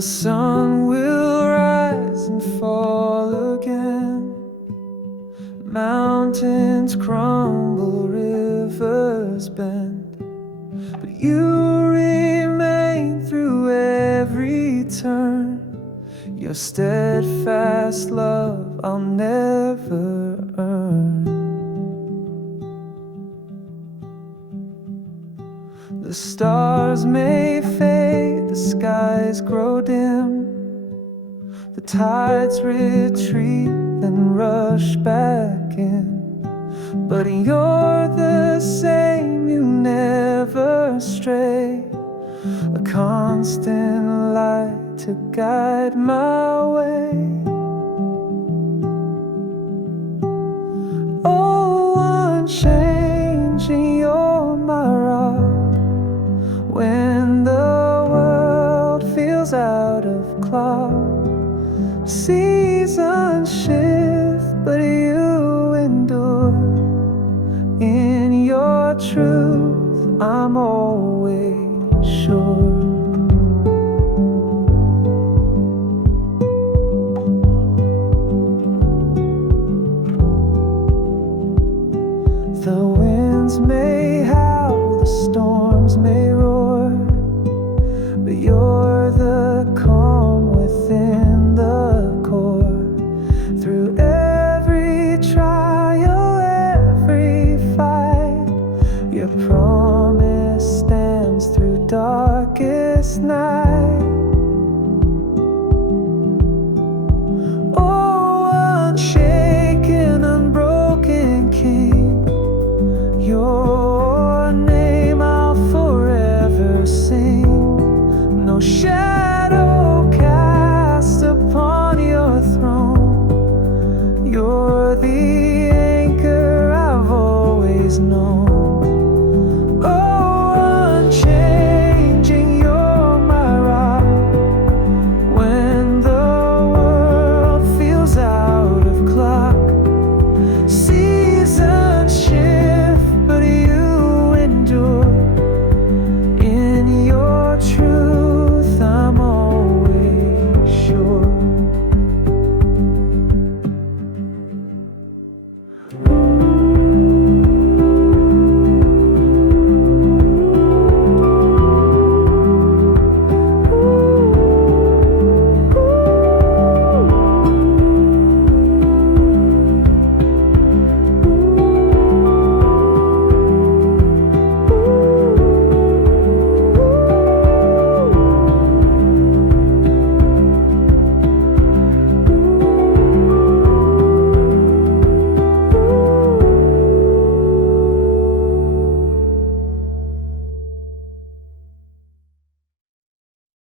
The sun will rise and fall again. Mountains crumble, rivers bend, but you remain through every turn. Your steadfast love I'll never earn. The stars may fade, the skies grow dim, the tides retreat and rush back in, but you're the same, you never stray, a constant light to guide my way. Oh, unchanging, you're my rock. When the world feels out of clock, seasons shift, but you endure. In your truth, I'm always